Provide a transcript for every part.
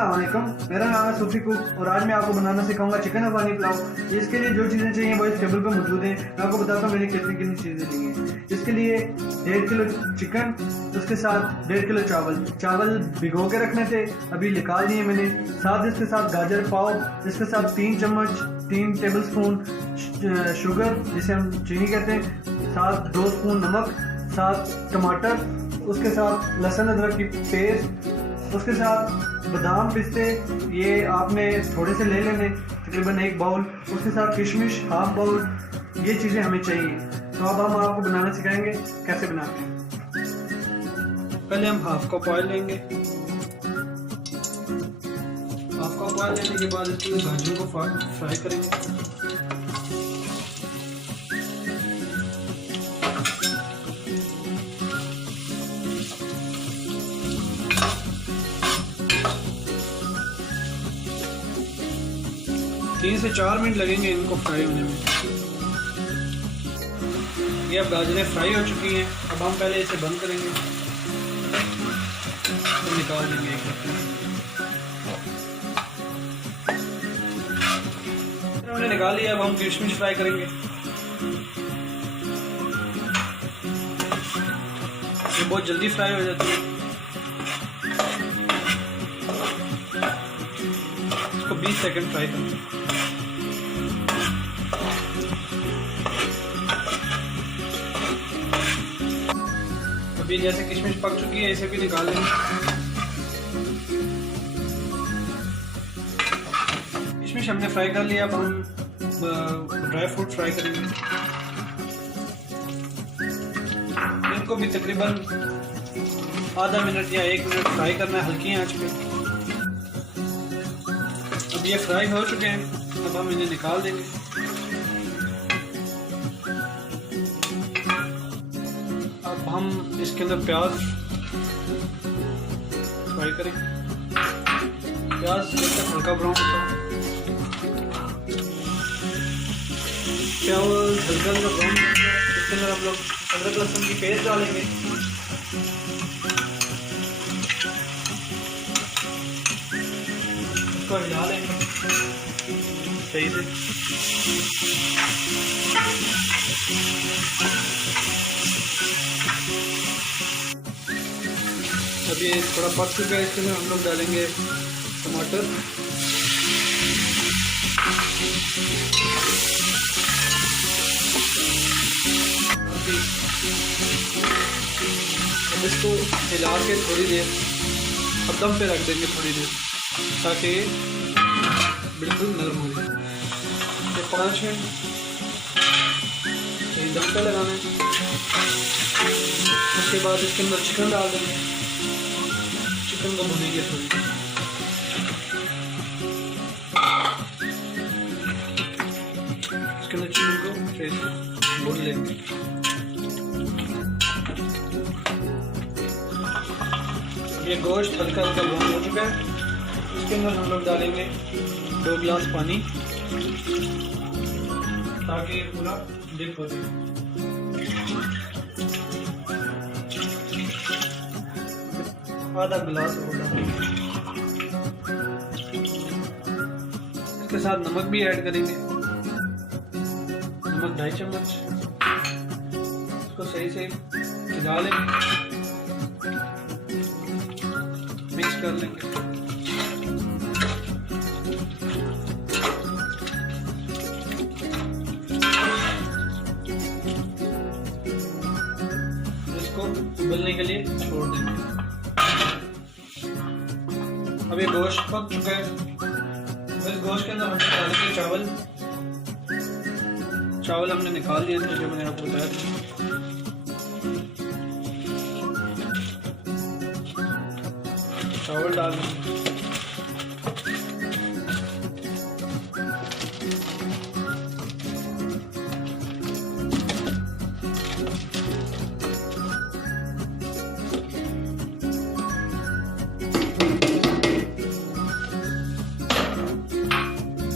अस्सलाम वालेकुम, मेरा नाम है सुफिकोक और आज मैं आपको बनाना सिखाऊंगा चिकन अफगानी पुलाव। इसके लिए जो चीज़ें चाहिए वो इस टेबल पे मौजूद हैं। मैं आपको बताता हूँ मैंने कितनी कितनी चीज़ें ली हैं। इसके लिए 1.5 किलो चिकन, उसके साथ 1.5 किलो चावल भिगो के रखने थे, अभी निकाल दिए मैंने। साथ इसके साथ गाजर पाव, इसके साथ 3 टेबल स्पून शुगर जिसे हम चीनी कहते हैं, साथ 2 स्पून नमक, साथ टमाटर, उसके साथ लहसुन अदरक की पेस्ट, उसके साथ बादाम पिस्ते ये आपने थोड़े से ले लेने, तकरीबन 1 बाउल, उसके साथ किशमिश हाफ बाउल। ये चीज़ें हमें चाहिए। तो अब हम आपको बनाना सिखाएंगे कैसे बनाते हैं। पहले हम हाफ कप ऑयल लेंगे। हाफ कप ऑयल लेने के बाद इसके गाजरों को फ्राई करेंगे। 3 से 4 मिनट लगेंगे इनको फ्राई होने में। ये अब गाजरें फ्राई हो चुकी हैं। अब हम पहले इसे बंद करेंगे तो निकाल देंगे एक हमने निकाल लिया। अब हम किशमिश फ्राई करेंगे। ये बहुत जल्दी फ्राई हो जाती है। इसको 20 सेकंड फ्राई करेंगे। अभी जैसे किशमिश पक चुकी है इसे भी निकाल लेंगे। किशमिश हमने फ्राई कर लिया। अब हम ड्राई फ्रूट फ्राई करेंगे। इनको भी तकरीबन आधा मिनट या 1 मिनट फ्राई करना है हल्की आंच पे। अब ये फ्राई हो चुके हैं। अब हम इन्हें निकाल देंगे। अब हम इसके अंदर प्याज फ्राई करेंगे। प्याज जब तक हल्का ब्राउन होता है, प्याज हल्का हल्का ब्राउन होता है, इसके अंदर हम लोग अदरक लहसुन की पेस्ट डालेंगे। इसको हिला लेंगे सही से। अब ये थोड़ा पक चुका है। इसके अंदर हम लोग डालेंगे टमाटर, अब इसको हिला के थोड़ी देर अब दम पे रख देंगे थोड़ी देर, ताकि बिल्कुल नरम हो जाए। ये 5 मिनट दम पे लगाना है। उसके बाद इसके अंदर चिकन डाल देंगे। चिकन को भूनेंगे थोड़ी। इसके अंदर चिकन को फिर भून लेंगे। ये गोश्त हल्का हल्का ब्राउन हो चुका है। इसके अंदर हम लोग डालेंगे 2 गिलास पानी, ताकि ये पूरा डिप हो जाए। आधा गिलास हो डालेंगे। इसके साथ नमक भी ऐड करेंगे। नमक 2.5 चम्मच। इसको सही से हिला लेंगे, मिक्स कर लेंगे। इसको उबलने के लिए छोड़ देंगे। अब ये गोश्त पक चुका है। इस गोश्त के अंदर हमने डालेंगे चावल। चावल हमने निकाल लिए थे जो मैंने आपको बताया था। चावल डाल देंगे।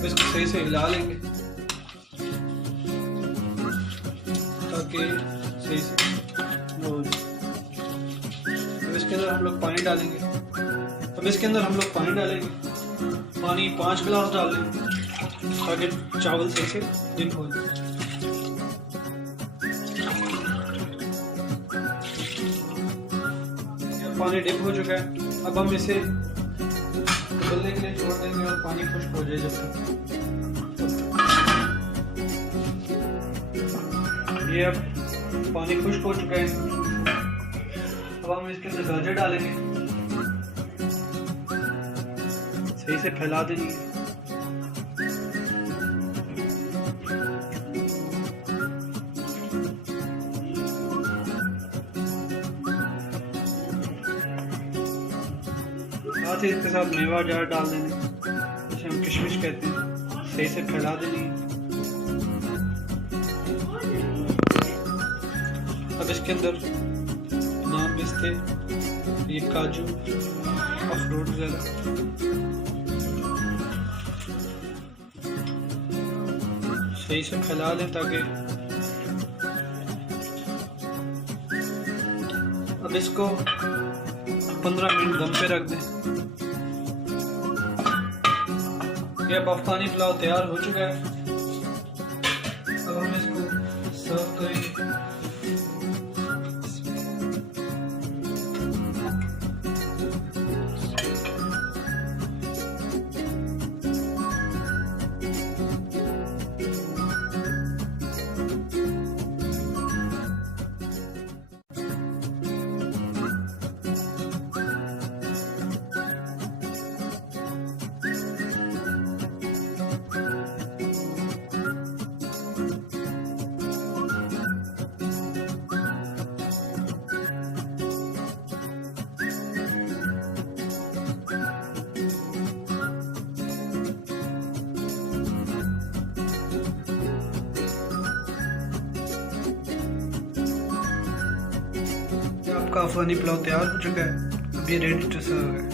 इसको सही से हिला लेंगे ताकि सही से वो। अब इसके अंदर हम लोग पानी डालेंगे। अब इसके अंदर हम लोग पानी डालेंगे। पानी 5 गिलास डाल लें ताकि चावल सही से डिप हो जाए। पानी डिप हो चुका है, अब हम इसे उबलने के लिए छोड़ देंगे और पानी खुश्क हो जाए जब तक। ये अब पानी खुश्क हो चुका है। अब हम इसके अंदर गाजर डालेंगे, सही से फैला देंगे। साथ ही इसके साथ मेवा जार डाल देंगे, जिसे हम किशमिश कहते हैं, सही से फैला देंगे। अब इसके अंदर बादाम, पिस्ते, ये काजू, अखरोट वगैरह सही से फैला दें ताकि अब इसको 15 मिनट दम पे रख दें। ये अब अफगानी पुलाव तैयार हो चुका है। अब हम इसको सर्व करेंगे। आपका अफगानी पुलाव तैयार हो चुका है। अब ये रेडी टू सर्व है।